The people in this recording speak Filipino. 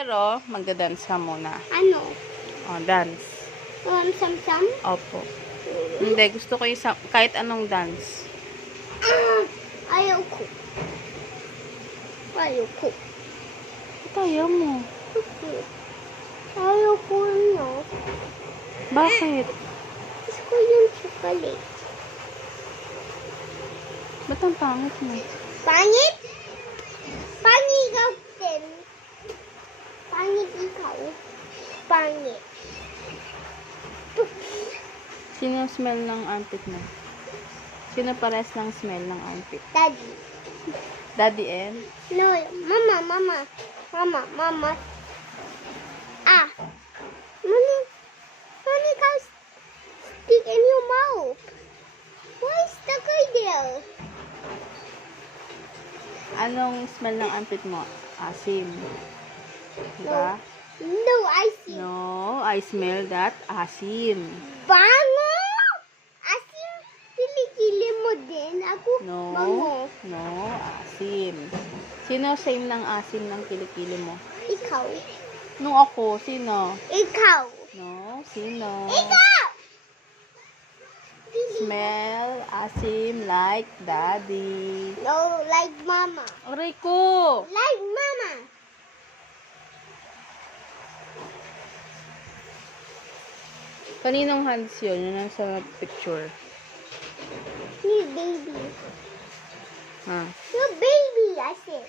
Pero, magda-dance ka muna. Ano? O, dance. Sam-sam? Opo. Hindi, gusto ko yung kahit anong dance. Ayoko. Ayoko. Ba't ayaw mo? Ayoko ano. Bakit? Gusto ko yung chocolate. Ba't ang pangit mo? Pangit? Pangit ikaw din. Pangit ikaw. Pangit. Sino smell ng armpit mo? Sino pares ng smell ng armpit? Daddy. Daddy and? No, mama. Mama. Ah. Mommy, ikaw stick in your mouth. Why stuck right there? Anong smell ng armpit mo? Asim. Diba? No, I see. No, I smell that asim. Bango! Asim, kilikili mo din. Ako, No, bango. no, asim. Sino same ng asim ng kilikili mo? Ikaw. Nung ako, sino? Ikaw. No, sino? Ikaw! Smell asim like daddy. No, like mama. Aray ko! Like mama. Kaninong hands yun? Yun ang sa picture. You baby. Ha? You baby, I said.